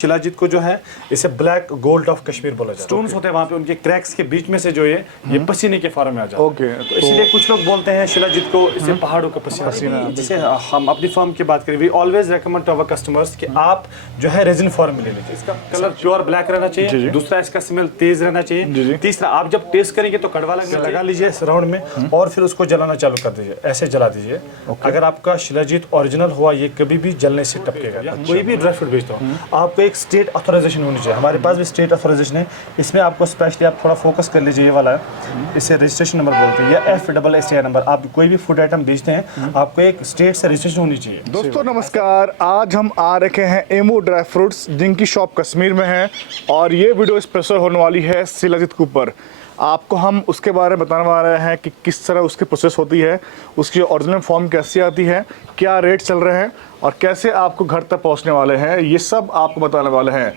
शिलाजीत को जो है इसे ब्लैक गोल्ड ऑफ कश्मीर बोला जाता है। स्टोन्स होते हैं वहाँ पे, उनके क्रैक्स के बीच में से जो ये पसीने के फॉर्म में आ जाता है। ओके, तो इसलिए कुछ लोग बोलते हैं शिलाजीत को इसे पहाड़ों का पसीना। जिसे हम अपनी फर्म की बात करें, we always recommend to our customers कि आप जो है रेजिन फॉर्म में ले लीजिए। इसका कलर प्योर ब्लैक रहना चाहिए, दूसरा इसका स्मेल तेज रहना चाहिए, तीसरा आप जब टेस्ट करेंगे तो कड़वा लगने लगा लीजिए इस राउंड में और फिर उसको जलाना चालू कर दीजिए, ऐसे जला दीजिए। अगर आपका शिलाजीत ओरिजिनल हुआ ये कभी भी जलने से टपकेगा। कोई भी ड्राई फ्रूट बेचता हूँ आपको एक स्टेट ऑथराइजेशन होनी चाहिए, हमारे पास भी स्टेट ऑथराइजेशन है। इसमें आपको स्पेशली आप थोड़ा फोकस कर लीजिए, ये वाला है, इसे रजिस्ट्रेशन नंबर बोलते हैं या FSSAI नंबर। आप कोई भी फूड आइटम बेचते हैं आपको एक स्टेट से रजिस्ट्रेशन होनी चाहिए। दोस्तों नमस्कार, आज हम आ रखे हैं एमो ड्राई फ्रूट्स जिनकी शॉप कश्मीर में है और ये वीडियो स्पेशल होने वाली है शिलाजीत के ऊपर। आपको हम उसके बारे में बताने वाले हैं कि किस तरह उसकी प्रोसेस होती है, उसकी ओरिजिनल फॉर्म कैसी आती है, क्या रेट चल रहे हैं और कैसे आपको घर तक पहुंचने वाले हैं, ये सब आपको बताने वाले हैं।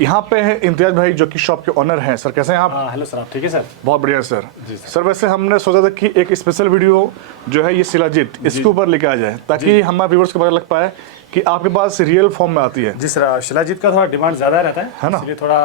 यहाँ पे है इम्तियाज भाई जो कि शॉप के ओनर हैं। सर कैसे हैं आप? हेलो सर, आप ठीक है सर? बहुत बढ़िया सर। सर वैसे हमने सोचा था कि एक स्पेशल वीडियो जो है ये शिलाजीत इसके ऊपर लेके आ जाए ताकि हमारे व्यूअर्स को पता लग पाए कि आपके पास रियल फॉर्म में आती है। जी सर, शिलाजीत का थोड़ा डिमांड ज़्यादा रहता है ना, इसलिए थोड़ा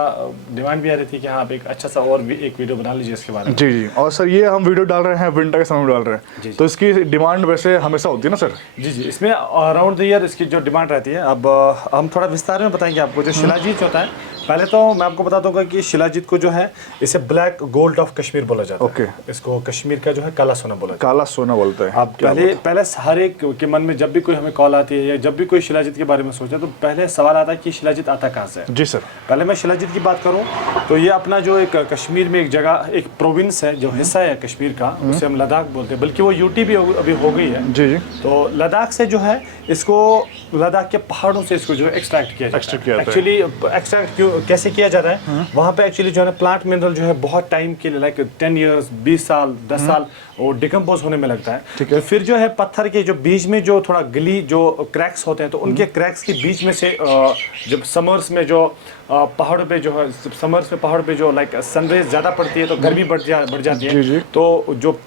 डिमांड भी आ रही थी कि हाँ आप एक अच्छा सा और भी एक वीडियो बना लीजिए इसके बारे में। जी जी। और सर ये हम वीडियो डाल रहे हैं विंटर के समय में डाल रहे हैं, तो इसकी डिमांड वैसे हमेशा होती है ना सर? जी जी, इसमें अराउंड द ईयर इसकी जो डिमांड रहती है। अब हम थोड़ा विस्तार में बताएंगे आपको। जो शिलाजीत होता है, पहले तो मैं आपको बता दूंगा कि शिलाजीत को जो है इसे ब्लैक गोल्ड ऑफ कश्मीर बोला जाता है। ओके। इसको कश्मीर का जो है काला सोना बोला जाता है। काला सोना बोलते हैं। आप पहले हर एक के मन में जब भी कोई हमें कॉल आती है या जब भी कोई शिलाजीत के बारे में सोचता है तो पहले सवाल आता है कि शिलाजीत आता कहाँ से है। जी सर। पहले मैं शिलाजीत की बात करूं तो ये अपना जो एक कश्मीर में एक जगह, एक प्रोविंस है, जो हिस्सा है कश्मीर का, उसे हम लद्दाख बोलते हैं, बल्कि वो यूटी भी अभी हो गई है। जी जी। तो लद्दाख से जो है इसको, लद्दाख के पहाड़ों से इसको जो है एक्सट्रैक्ट किया जाता है। एक्चुअली एक्सट्रैक्ट कैसे किया जा रहा है, वहाँ पे एक्चुअली जो है प्लांट मिनरल जो है बहुत टाइम के लिए, लाइक 10 इयर्स, 20 साल, 10 साल वो डिकम्पोज होने में लगता है। तो फिर जो है पत्थर के जो बीच में जो थोड़ा गली जो क्रैक्स होते हैं, तो उनके क्रैक्स के बीच में से जब समर्स में जो पहाड़ों पे जो है, समर्स में पहाड़ों पे जो लाइक सनरेज ज़्यादा पड़ती है तो गर्मी बढ़ जाती है। तो जो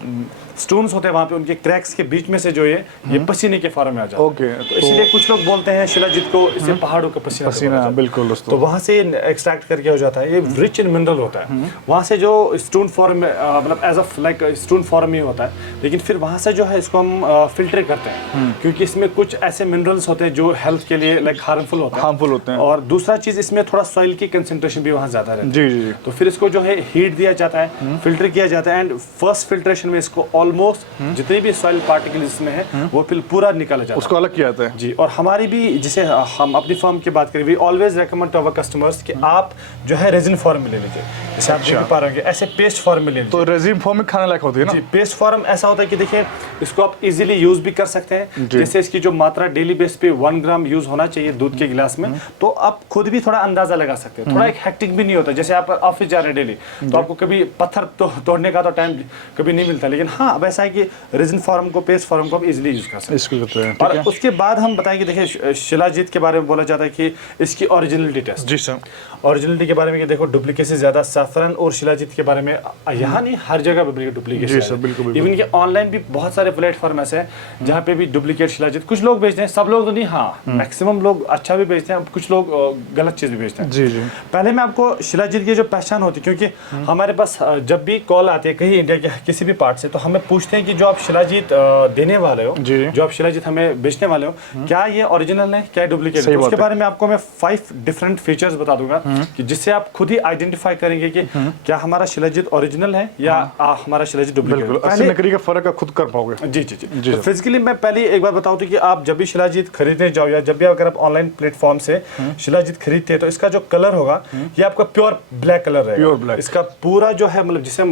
स्टोन्स होते हैं वहाँ पे, उनके क्रैक्स के बीच में से जो ये पसीने के फॉर्म में आ जाता है। ओके। तो इसलिए कुछ लोग बोलते हैं शिलाजीत को इसे पहाड़ों का पसीना। बिल्कुल दोस्तों। तो वहाँ से एक्सट्रैक्ट करके हो जाता है। ये रिच इन मिनरल होता है। वहाँ से जो स्टोन फॉर्म में मतलब age of like stone form में होता है, लेकिन फिर वहाँ से जो है इसको हम फिल्टर करते हैं क्योंकि इसमें कुछ ऐसे मिनरल्स होते हैं जो हेल्थ के लिए लाइक हार्मफुल होते हैं। और दूसरा चीज़, इसमें थोड़ा सॉइल की कंसंट्रेशन भी वहाँ ज़्यादा रहती है। जी। तो फिर इसको जो है हीट दिया जाता है, फिल्टर किया जाता है, एंड फर्स्ट फिल्ट्रेशन में इसको ऑलमोस्ट जितने भी सॉइल पार्टिकल इसमें है वो फिर पूरा निकाला जाता है, उसको अलग किया जाता है। जी। और हमारी भी, जिसे हम अपनी फर्म की बात करें, we always recommend to our customers कि आप जो है रेजिन फॉर्म में ले लीजिए। जैसे आप देख पा रहे होंगे ऐसे पेस्ट फॉर्म में ले लीजिए। तो रेजिन फॉर्म में खाने लायक होती है ना? जी। पेस्ट फॉर्म ऐसा होता है कि देखिए इसको आप इजीली यूज भी कर सकते हैं। जैसे इसकी जो मात्रा डेली बेस पे 1 ग्राम यूज होना चाहिए दूध के गिलास में, तो आप खुद भी थोड़ा अंदाजा लगा सकते हैं। थोड़ा एक हेक्टिक भी नहीं होता। जैसे आप ऑफिस जा रहे हैं डेली, तो आपको कभी पत्थर तोड़ने का तो टाइम कभी नहीं मिलता, लेकिन हाँ अब ऐसा है कि रेजिन फॉर्म को, पेस्ट फॉर्म को आप इजीली यूज कर सकते हैं। और उसके बाद हम बताएंगे, देखिए शिलाजीत के बारे में बोला जाता है कि इसकी ओरिजिनलिटी टेस्ट। जी सर। ओरिजिनलिटी के बारे में कि देखो डुप्लीकेसी ज्यादा, सैफरन और शिलाजीत के बारे में यहाँ नहीं, हर जगह डुप्लीकेसी है। इवन कि ऑनलाइन भी बहुत सारे प्लेटफॉर्म ऐसे हैं जहाँ पे भी डुप्लीकेट शिलाजीत कुछ लोग बेचते हैं, सब लोग तो नहीं, हाँ मैक्सिमम लोग अच्छा भी बेचते हैं, कुछ लोग गलत चीज भी बेचते हैं। जी। पहले मैं आपको शिलाजीत की जो पहचान होती है, क्योंकि हमारे पास जब भी कॉल आती है कहीं इंडिया के किसी भी पार्ट से, तो हमें पूछते हैं कि जो आप शिलाजीत देने वाले हो, जो आप शिलाजीत हमें बेचने वाले हो, क्या ये ओरिजिनल है, क्या डुप्लीकेट है? उसके बारे में आपको मैं 5 डिफरेंट फीचर्स बता दूंगा कि जिससे आप खुद ही आइडेंटिफाई करेंगे कि क्या हमारा शिलाजीत ओरिजिनल है या हमारा शिलाजीत डुप्लीकेट है। असली नकली का फर्क आप खुद कर पाओगे। जी। तो फिजिकली मैं पहले एक बार बताऊं तो कि आप जब भी शिलाजीत खरीदने जाओ या जब भी अगर आप ऑनलाइन प्लेटफॉर्म से शिलाजीत खरीदते हैं, तो इसका जो कलर होगा ये आपका प्योर ब्लैक कलर रहेगा। Pure black. इसका पूरा जो है मतलब जिसे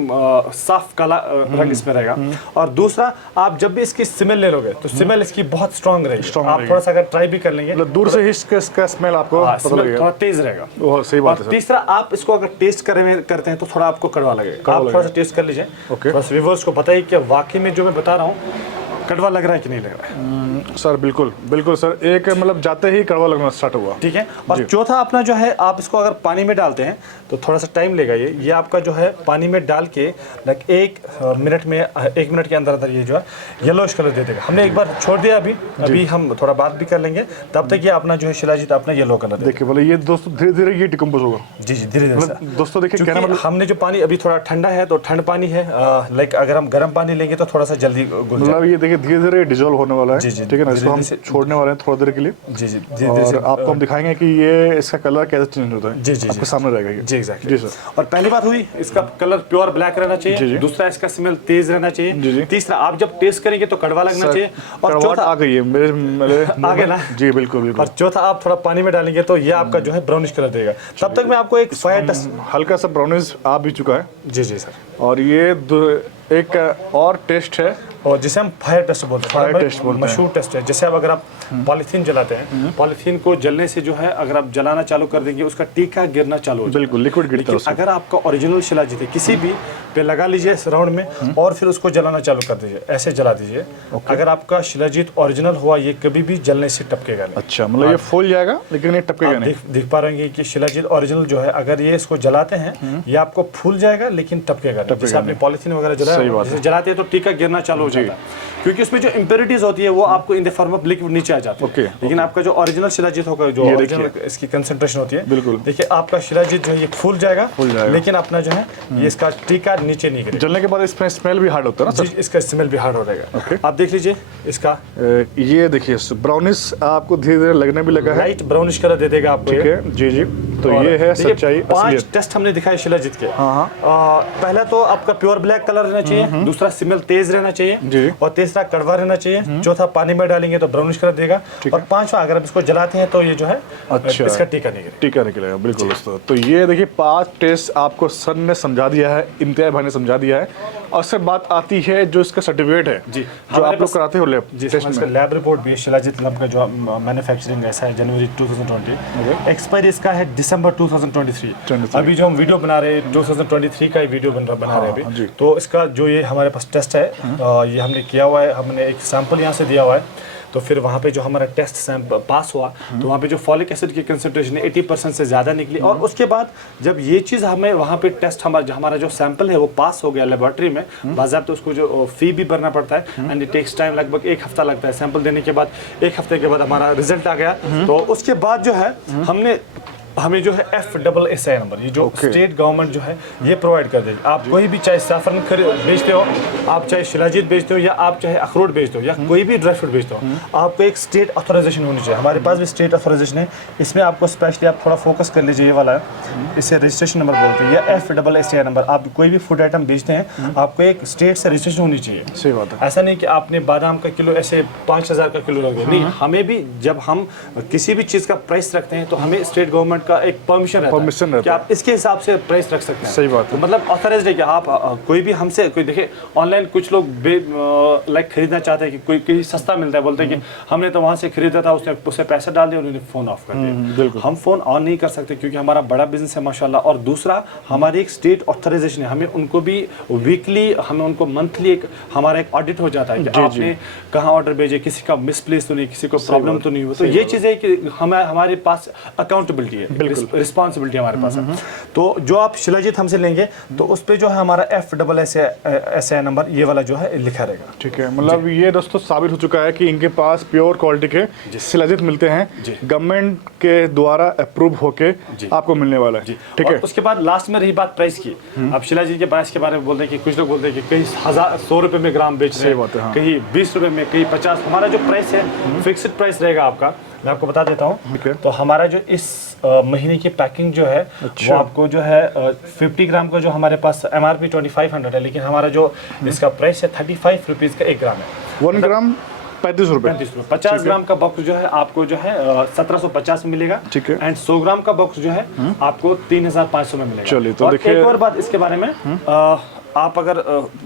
साफ काला रंग इसमें रहेगा। और दूसरा, आप जब भी इसकी स्मेल ले लोगे तो स्मेल इसकी बहुत स्ट्रांग रहेगी। आप थोड़ा सा अगर ट्राई भी कर लेंगे, दूर से ही इसका स्मेल आपको पता लगेगा, थोड़ा तेज रहेगा। वो सही बात है। तीसरा, आप इसको अगर टेस्ट करते हैं तो थोड़ा आपको कड़वा लगेगा। आप थोड़ा सा टेस्ट कर लीजिए, बस व्यूअर्स को बताइए कि वाकई में जो मैं बता रहा हूँ कड़वा लग रहा है कि नहीं लग रहा है? सर बिल्कुल बिल्कुल सर, एक मतलब जाते ही कड़वा लगना स्टार्ट हुआ। ठीक है। और चौथा अपना जो है, आप इसको अगर पानी में डालते हैं तो थोड़ा सा टाइम लेगा। ये आपका जो है पानी में डाल के लाइक 1 मिनट के अंदर अंदर ये जो है येलोइश कलर दे देगा। हमने एक बार छोड़ दिया, अभी हम थोड़ा बात भी कर लेंगे, तब तक ये अपना जो है शिलाजीत अपना येलो कलर देखिए बोले ये दोस्तों धीरे धीरे ये डिकम्पोज होगा। जी धीरे धीरे दोस्तों देखिए कहना मतलब हमने जो पानी अभी थोड़ा ठंडा है तो ठंड पानी है, लाइक अगर हम गर्म पानी लेंगे तो थोड़ा सा जल्दी घुल मतलब ये देखिए धीरे धीरे डिजोल्व होने वाला है। जी, ठीक है ना, इसको हम छोड़ने वाले हैं थोड़ा देर के लिए। जी और आपको हम दिखाएंगे कि ये इसका कलर कैसे चेंज होता है। जी आपके सामने रहेगा ये। जी एग्जैक्टली। जी सर। और पहली बात हुई इसका कलर प्योर ब्लैक रहना चाहिए। दूसरा इसका स्मेल तेज रहना चाहिए। तीसरा आप जब टेस्ट करेंगे तो कड़वा लगना चाहिए। और चौथा आ गई है मेरे आगे ना। जी बिल्कुल। और चौथा आप थोड़ा पानी में डालेंगे तो ये आपका जो है ब्राउनिश कलर देगा। तब तक मैं आपको एक फायर टेस्ट, हल्का सा ब्राउनिश आ भी चुका है। जी सर। और ये एक और टेस्ट है और जिसे हम फायर टेस्ट बोलते हैं। फायर टेस्ट बोलते हैं। मशहूर टेस्ट है। जैसे अब अगर आप पॉलीथीन जलाते हैं, पॉलीथीन को जलने से जो है अगर आप जलाना चालू कर देंगे उसका टीका गिरना चालू हो जाएगा। बिल्कुल लिक्विड गिरता है। अगर आपका ओरिजिनल शिलाजीत है किसी भी पे लगा लीजिए इस राउंड में और फिर उसको जलाना चालू कर दीजिए, ऐसे जला दीजिए। अगर आपका शिलाजीत ओरिजिनल हुआ ये कभी भी जलने से टपकेगा नहीं। अच्छा मतलब ये फूल जाएगा लेकिन ये टपकेगा नहीं। देख पा रहे हैं कि शिलाजीत ओरिजिनल जो है अगर ये इसको जलाते हैं ये आपको फूल जाएगा लेकिन टपकेगा नहीं। जैसे आपने पॉलीथीन वगैरह जलाया, जलाते हैं तो टीका गिरना चालू हो जाएगा, क्योंकि उसमें जो इम्प्योरिटीज होती है वो आपको in the form of liquid नीचे आ जाती है। लेकिन आपका जो ओरिजिनल शिलाजीत होगा, जो ओरिजिनल इसकी कंसंट्रेशन होती है, बिल्कुल देखिए आपका शिलाजीत जो है ये फूल जाएगा लेकिन अपना जो है ये इसका टीका नीचे नहीं गिरेगा। जलने के बाद इसमें स्मेल भी हार्ड होता है ना सर? इसका स्मेल भी हार्ड हो जाएगा। आप देख लीजिए इसका, ये देखिए ब्राउनिश आपको धीरे धीरे लगने भी लगा है। लाइट ब्राउनिश कलर दे देगा आपको। ठीक है जी। तो ये है सच्चाई। 5 टेस्ट हमने दिखाए शिलाजीत के। पहला तो आपका प्योर ब्लैक कलर रहना चाहिए, दूसरा स्मेल तेज रहना चाहिए, और तीसरा कड़वा रहना चाहिए, चौथा पानी में डालेंगे तो ब्राउनिश कलर देगा, और पांचवा अगर आप इसको जलाते हैं तो ये जो है इसका टीका निकलेगा। बिल्कुल दोस्तों। तो ये देखिए 5 टेस्ट आपको सर ने समझा दिया है, इम्तियाज भाई ने समझा दिया है। और सर बात आती है जो इसका सर्टिफिकेट है जी, जो आप लोग कराते हो लैब टेस्ट में, लैब रिपोर्ट भी शिलाजीत लैब का जो मैन्युफैक्चरिंग ऐसा है जनवरी 2020, एक्सपायरी इसका है दिसंबर 2023। अभी जो हम वीडियो बना रहे हैं 2023 का ही वीडियो बना रहे हैं अभी, तो इसका जो ये हमारे पास टेस्ट है ये हमने किया हुआ है। हमने एक सैंपल यहाँ से दिया हुआ है, तो फिर वहाँ पे जो हमारा टेस्ट सैंपल पास हुआ तो वहाँ पे जो फॉलिक एसिड की कंसंट्रेशन 80% से ज़्यादा निकली। और उसके बाद जब ये चीज़ हमें वहाँ पे टेस्ट हमारा जो सैंपल है वो पास हो गया लेबोरेटरी में, बाज़ाब्ता उसको जो फ़ी भी भरना पड़ता है एंड इट टेक्स टाइम, लगभग 1 हफ्ता लगता है। सैंपल देने के बाद 1 हफ्ते के बाद हमारा रिजल्ट आ गया। तो उसके बाद जो है हमें जो है FSSAI नंबर, ये जो स्टेट गवर्नमेंट जो है ये प्रोवाइड कर देगी। आप कोई भी चाहे सैफरन बेचते हो, आप चाहे शिलाजीत बेचते हो, या आप चाहे अखरोट बेचते हो, या कोई भी ड्राई फ्रूट बेचते हो, आपको एक स्टेट ऑथराइजेशन होनी चाहिए। हमारे पास भी स्टेट ऑथराइजेशन है। इसमें आपको स्पेशली आप थोड़ा फोकस कर लीजिए, ये वाला है, इसे रजिस्ट्रेशन नंबर बोलते हैं, या FSSAI नंबर। आप कोई भी फूड आइटम बेचते हैं आपको एक स्टेट से रजिस्ट्रेशन होनी चाहिए। सही बात है। ऐसा नहीं कि आपने बादाम का किलो ऐसे 5000 का किलो लगे, नहीं, हमें भी जब हम किसी भी चीज़ का प्राइस रखते हैं तो हमें स्टेट गवर्नमेंट का एक परमिशन रहता है कि आप इसके हिसाब से प्राइस रख सकते हैं। सही बात है। मतलब ऑथराइज्ड है कि आप कोई भी हमसे कोई देखिए ऑनलाइन कुछ लोग लाइक खरीदना चाहते हैं कि कोई सस्ता मिलता है, बोलते हैं कि हमने तो वहाँ से खरीदा था, उसने पैसे डाल दिए, उन्होंने फ़ोन ऑफ कर दिया। हम फ़ोन ऑन नहीं कर सकते क्योंकि हमारा बड़ा बिजनेस है माशाल्लाह। और दूसरा हमारी एक स्टेट ऑथराइजेशन है, हमें उनको भी वीकली, हमें उनको मंथली एक हमारा एक ऑडिट हो जाता है कि आपने कहाँ ऑर्डर भेजे, किसी का मिसप्लेस तो नहीं, किसी को प्रॉब्लम तो नहीं हुआ। तो ये चीज़ है कि हमारे पास अकाउंटेबिलिटी है, रिस्पॉन्सिबिलिटी हमारे पास है। तो जो आप शिलाजीत हमसे लेंगे तो उस पे जो है हमारा FSSAI नंबर ये वाला जो है लिखा रहेगा। ठीक है, मतलब ये दोस्तों साबित हो चुका है कि इनके पास प्योर क्वालिटी के शिलाजीत मिलते हैं, गवर्नमेंट के द्वारा अप्रूव होके आपको मिलने वाला है। ठीक है। उसके बाद लास्ट में रही बात प्राइस की, अब शिलाजीत के प्राइस के बारे में बोलते हैं कि कुछ लोग बोलते हैं कि कहीं 100 रुपए में ग्राम बेच रहे हैं, कहीं 20 रुपए में, कहीं 50। हमारा जो प्राइस है फिक्स्ड प्राइस रहेगा आपका, मैं आपको बता देता हूँ। तो हमारा जो इस महीने की पैकिंग जो है वो आपको जो है 50 ग्राम का जो हमारे पास MRP 2500 है, लेकिन हमारा जो इसका प्राइस है 35 रुपीज़ का 1 ग्राम है। 1 ग्राम 35 रुपए। 50 ग्राम का बॉक्स जो है आपको जो है 1750 में मिलेगा। ठीक है। एंड 100 ग्राम का बॉक्स जो है आपको 3500 में मिलेगा। चलिए तो देखिए, एक और बात इसके बारे में, आप अगर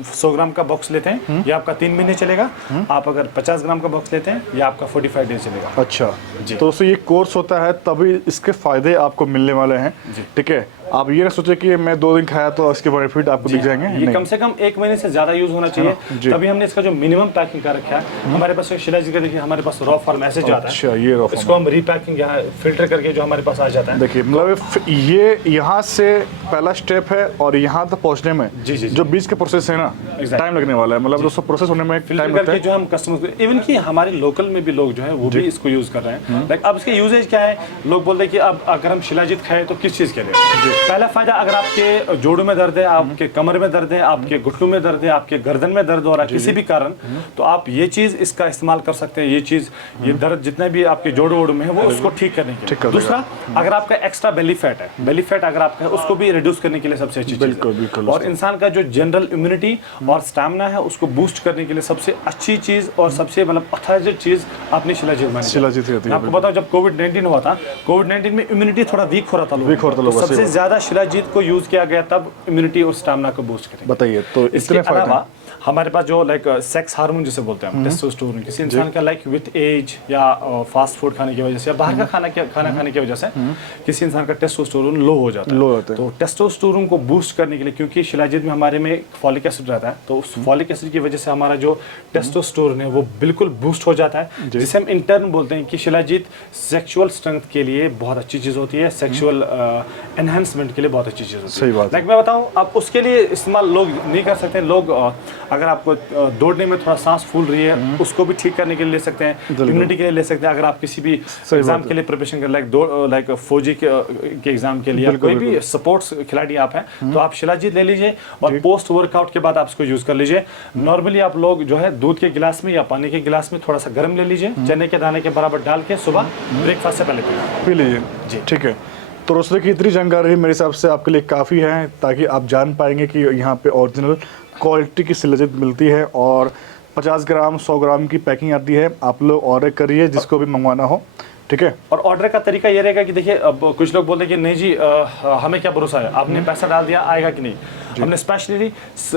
100 ग्राम का बॉक्स लेते हैं ये आपका 3 महीने चलेगा। आप अगर 50 ग्राम का बॉक्स लेते हैं ये आपका 45 डेज चलेगा। अच्छा जी। तो दोस्तों ये कोर्स होता है तभी इसके फायदे आपको मिलने वाले हैं। ठीक है। आप ये ना सोचे कि मैं 2 दिन खाया तो इसके बेनिफिट आपको दिख जाएंगे। ये नहीं। कम से कम 1 महीने से ज्यादा यूज होना चाहिए, जी। तभी हमने इसका जो मिनिमम पैकिंग कर रखा है। हमारे पास शिलाजीत का देखिए, हमारे पास रॉ फॉर्म ऐसे जाता है। अच्छा, ये रॉ फॉर्म। इसको हम रीपैकिंग यहाँ फिल्टर करके जो हमारे पास आ जाता है। देखिए मतलब ये यहाँ से पहला स्टेप है और यहाँ तक पहुँचने में जी, जी, जी। जो बीच के प्रोसेस है ना, टाइम लगने वाला है। मतलब दोस्तों प्रोसेस होने में टाइम फिल्टर लगता करके है। जो हम कस्टमर्स को, इवन कि हमारे लोकल में भी लोग जो है वो भी इसको यूज कर रहे हैं। लाइक अब इसके यूजेज क्या है, लोग बोलते हैं कि अब अगर हम शिलाजीत खाएं तो किस चीज के लिए। पहला फायदा, अगर आपके जोड़ों में दर्द है, आपके कमर में दर्द है, आपके घुटनों में दर्द है, आपके गर्दन में दर्द हो रहा है किसी भी कारण, तो आप ये चीज इसका इस्तेमाल कर सकते हैं। ये चीज, ये दर्द जितने भी आपके जोड़ों वोड़ों में है वो उसको ठीक करने के लिए। दूसरा, अगर आपका एक्स्ट्रा बेली फैट है, बेली फैट अगर आपका है, उसको भी रिड्यूस करने के लिए सबसे अच्छी चीज है। और इंसान का जो जनरल इम्यूनिटी और स्टैमिना है उसको बूस्ट करने के लिए सबसे अच्छी चीज और सबसे मतलब ऑथराइज्ड चीज अपनी शिलाजीत मानी। शिलाजीत रहती है। मैं आपको बताऊं, जब कोविड-19 हुआ था, कोविड-19 में इम्यूनिटी थोड़ा वीक हो रहा था लोगों का। सबसे ज्यादा शिलाजीत को यूज किया गया तब इम्यूनिटी और स्टैमिना को बूस्ट करेगा। बताइए तो इसके अलावा हमारे पास जो लाइक सेक्स हार्मोन जिसे बोलते हैं हम, टेस्टोस्टेरोन, किसी इंसान का लाइक विद एज या फास्ट फूड खाने की वजह से या बाहर का खाना खाने की वजह से किसी इंसान का टेस्टोस्टेरोन लो हो जाता है। तो टेस्टोस्टेरोन को बूस्ट करने के लिए, क्योंकि शिलाजीत में हमारे में फॉलिक एसिड रहता है, तो उस फॉलिक एसिड की वजह से हमारा जो टेस्टोस्टेरोन है वो बिल्कुल बूस्ट हो जाता है, जिसे हम इंटर्न बोलते हैं कि शिलाजीत सेक्सुअल स्ट्रेंथ के लिए बहुत अच्छी चीज होती है, सेक्सुअल एनहांसमेंट के लिए बहुत अच्छी चीज होती है। सही बात। लाइक मैं बताऊं, अब उसके लिए इस्तेमाल लोग नहीं कर सकते। लोग अगर आपको दौड़ने में थोड़ा सांस फूल रही है, उसको भी ठीक करने के लिए ले सकते हैं, इम्यूनिटी के लिए ले सकते हैं। अगर आप किसी भी एग्जाम के लिए प्रिपरेशन कर लाइक फौजी के एग्जाम के लिए, कोई भी स्पोर्ट्स खिलाड़ी आप हैं, तो आप शिलाजीत ले लीजिए और पोस्ट वर्कआउट के बाद आप इसको यूज कर लीजिए। नॉर्मली आप लोग जो है दूध के गिलास में या पानी के गिलास में थोड़ा सा गर्म ले लीजिए, चने के दाने के बराबर डाल के सुबह ब्रेकफास्ट से पहले पी लीजिए जी। ठीक है, तो दोस्तों की इतनी जानकारी मेरे हिसाब से आपके लिए काफ़ी है, ताकि आप जान पाएंगे कि यहाँ पे ओरिजिनल क्वालिटी की शिलाजीत मिलती है और 50 ग्राम 100 ग्राम की पैकिंग आती है। आप लोग ऑर्डर करिए जिसको भी मंगवाना हो, ठीक है। और ऑर्डर का तरीका ये रहेगा कि देखिए, अब कुछ लोग बोलते हैं कि नहीं जी हमें क्या भरोसा है, आपने पैसा डाल दिया आएगा कि नहीं। हमने स्पेशली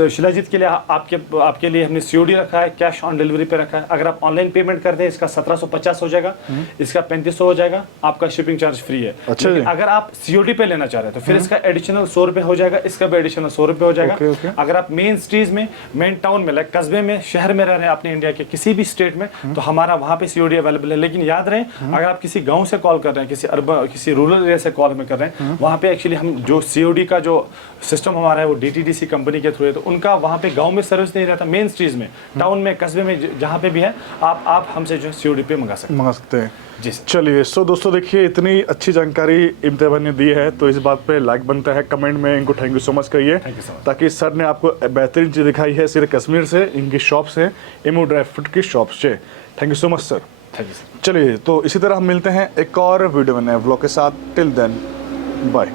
शिलाजीत के लिए आपके लिए हमने सीओडी रखा है, कैश ऑन डिलीवरी पे रखा है। अगर आप ऑनलाइन पेमेंट करते हैं इसका 1750 हो जाएगा, इसका 3500 हो जाएगा, आपका शिपिंग चार्ज फ्री है। अच्छा, अगर आप सीओडी पे लेना चाह रहे हैं तो फिर इसका एडिशनल 100 रुपये हो जाएगा, इसका भी एडिशनल 100 रुपये हो जाएगा। अगर आप मेन सिटीज में, मेन टाउन में, लाइक कस्बे में, शहर में रह रहे हैं अपने इंडिया के किसी भी स्टेट में, तो हमारा वहाँ पे सीओडी अवेलेबल है। लेकिन याद रहे, अगर आप किसी गाँव से कॉल कर रहे हैं, किसी अर्बन, किसी रूरल एरिया से कॉल में कर रहे हैं, वहाँ पे एक्चुअली हम जो सीओडी का जो सिस्टम हमारा है वो डीटीडीसी कंपनी के थ्रू है, तो उनका वहाँ पे गांव में सर्विस नहीं रहता। मेन स्ट्रीज में, टाउन में, कस्बे में, जहाँ पे भी है, आप हमसे जो है सीओडी पे मंगा सकते हैं जी। चलिए, सो दोस्तों देखिए, इतनी अच्छी जानकारी इम्तियाज़ भाई ने दी है, तो इस बात पे लाइक बनता है, कमेंट में इनको थैंक यू सो मच कहिए, ताकि सर ने आपको बेहतरीन चीज़ दिखाई है सिर्फ कश्मीर से, इनकी शॉप से, एमो ड्राई फ्रूट की शॉप से। Thank you so much sir. Thank you sir. चलिए, तो इसी तरह हम मिलते हैं एक और वीडियो में नए व्लॉग के साथ। Till then bye.